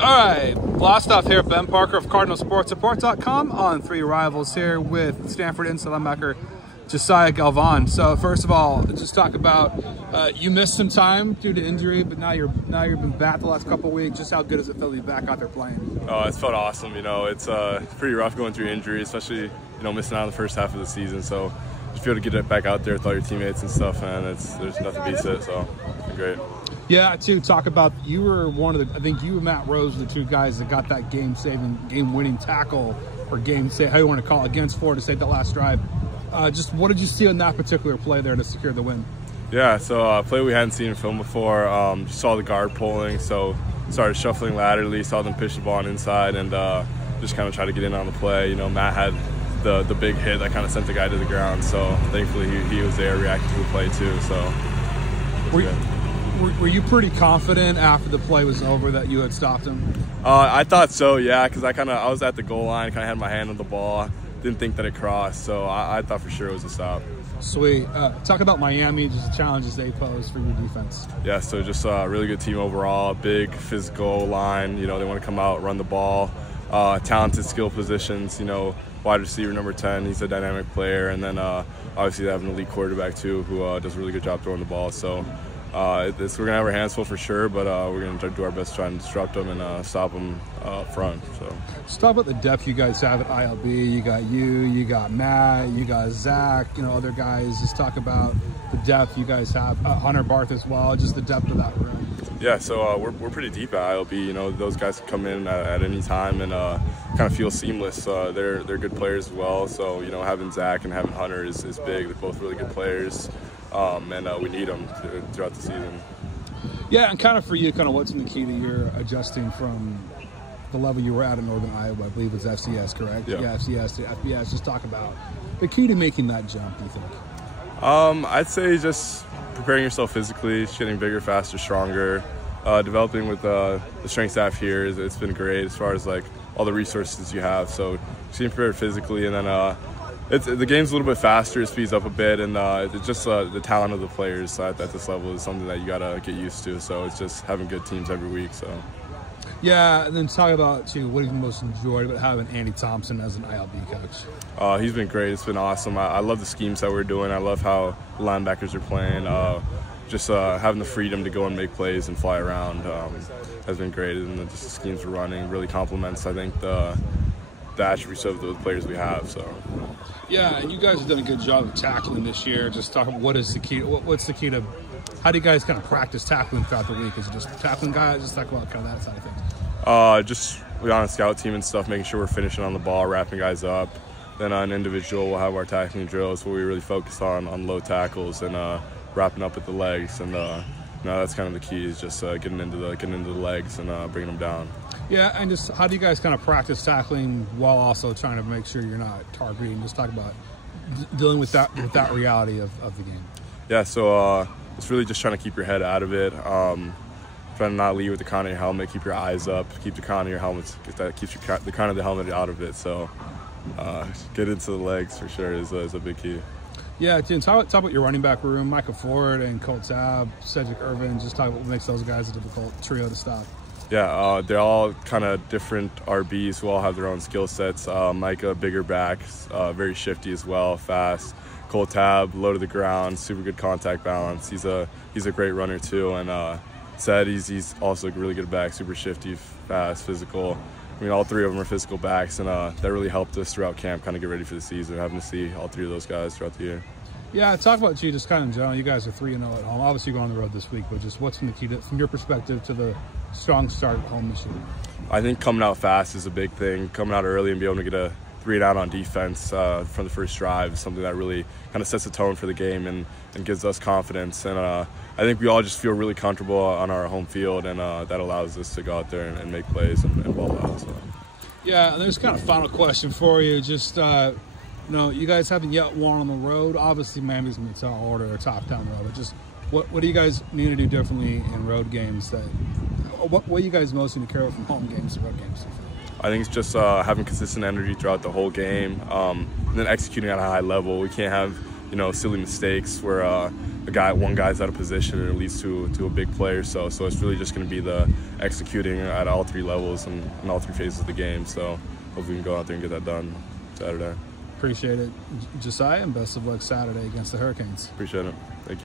All right, blast off here. Ben Parker of CardinalSportsReport.com on Three Rivals here with Stanford inside linebacker Jahsiah Galvan. So first of all, just talk about you missed some time due to injury, but now you've been back the last couple of weeks. Just how good does it feel to be back out there playing? Oh, it's felt awesome. You know, it's pretty rough going through injury, especially missing out on the first half of the season. So just be able to get it back out there with all your teammates and stuff, man. There's nothing beats it. So it's been great. Yeah, too. Talk about, you were one of the, I think you and Matt Rose were the two guys that got that game-winning tackle, or how you want to call it, against Florida State that last drive. Just what did you see on that particular play there to secure the win? Yeah, so a play we hadn't seen in film before. Just saw the guard pulling, so started shuffling laterally, saw them pitch the ball on inside, and just kind of tried to get in on the play. You know, Matt had the big hit that kind of sent the guy to the ground, so thankfully he was there reacting to the play too. So were you pretty confident after the play was over that you had stopped him? I thought so, yeah, because I was at the goal line, kind of had my hand on the ball. Didn't think that it crossed, so I thought for sure it was a stop. Sweet. Talk about Miami, just the challenges they pose for your defense. Yeah, so just a really good team overall, big physical line. You know, they want to come out, run the ball, talented skill positions. You know, wide receiver number 10, he's a dynamic player, and then obviously they have an elite quarterback too who does a really good job throwing the ball. So we're gonna have our hands full for sure, but we're gonna do our best to try and disrupt them and stop them up front. So let's talk about the depth you guys have at ILB. You got you got Matt, you got Zach, other guys. Just talk about the depth you guys have. Hunter Barth as well, just the depth of that room. Yeah, so we're pretty deep at ILB. You know, those guys can come in at any time and kind of feel seamless. They're good players as well. So having Zach and having Hunter is big. They're both really good players. And we need them throughout the season. Yeah, and kind of for you, what's in the key to your adjusting from the level you were at in Northern Iowa? I believe it's FCS, correct? Yeah, FCS to FBS. Just talk about the key to making that jump, do you think? I'd say just preparing yourself physically, just getting bigger, faster, stronger. Developing with the strength staff here, it's been great as far as like all the resources you have. So just getting prepared physically, and then the game's a little bit faster, it speeds up a bit, and it's just the talent of the players at this level is something that you gotta get used to. So it's just having good teams every week. So yeah, and then talk about too, what have you most enjoyed about having Andy Thompson as an ILB coach? He's been great. It's been awesome. I love the schemes that we're doing. I love how the linebackers are playing. Just having the freedom to go and make plays and fly around has been great, and just the schemes we're running really complements, I think, the attributes of the players we have. So yeah, and you guys have done a good job of tackling this year. Just talk about what's the key to, how do you guys kind of practice tackling throughout the week? Is it just tackling guys? Just talk about kind of that side of things. Just we're on a scout team and stuff, making sure we're finishing on the ball, wrapping guys up. Then on individual, we'll have our tackling drills where we really focus on low tackles and wrapping up at the legs, and that's kind of the key, is just getting into the legs and bringing them down. Yeah, and just how do you guys kind of practice tackling while also trying to make sure you're not targeting? Just talk about dealing with that reality of the game. Yeah, so it's really just trying to keep your head out of it. Trying to not lead with the crown of your helmet, keep your eyes up, keep the crown of your helmet, keeps the crown of the helmet out of it. So get into the legs for sure is a big key. Yeah, Tim, talk about your running back room, Michael Ford and Colt Tab, Cedric Irvin. Just talk about what makes those guys a difficult trio to stop. Yeah, they're all kind of different RBs who all have their own skill sets. Micah, bigger back, very shifty as well, fast. Colt Tab, low to the ground, super good contact balance. He's a great runner too, and Ced, he's also a really good back, super shifty, fast, physical. I mean, all three of them are physical backs, and that really helped us throughout camp kind of get ready for the season, having to see all three of those guys throughout the year. Yeah, talk about you just kind of in general. You guys are 3-0 at home. Obviously, you're going on the road this week, but just what's been the key from your perspective to the strong start at home this year? I think coming out fast is a big thing. Coming out early and being able to get a 3-and-out on defense from the first drive is something that really kind of sets the tone for the game and gives us confidence. And I think we all just feel really comfortable on our home field, and that allows us to go out there and make plays and ball out. So. Yeah, and there's kind of final question for you. Just you guys haven't yet won on the road. Obviously, Miami's in the tall order or top down the road. But just what do you guys need to do differently in road games? What do you guys most need to carry from home games to road games? I think it's just having consistent energy throughout the whole game, and then executing at a high level. We can't have silly mistakes where one guy's out of position and it leads to a big player. So it's really just going to be the executing at all 3 levels and in all 3 phases of the game. So hopefully we can go out there and get that done Saturday. Appreciate it, Jahsiah, and best of luck Saturday against the Hurricanes. Appreciate it. Thank you.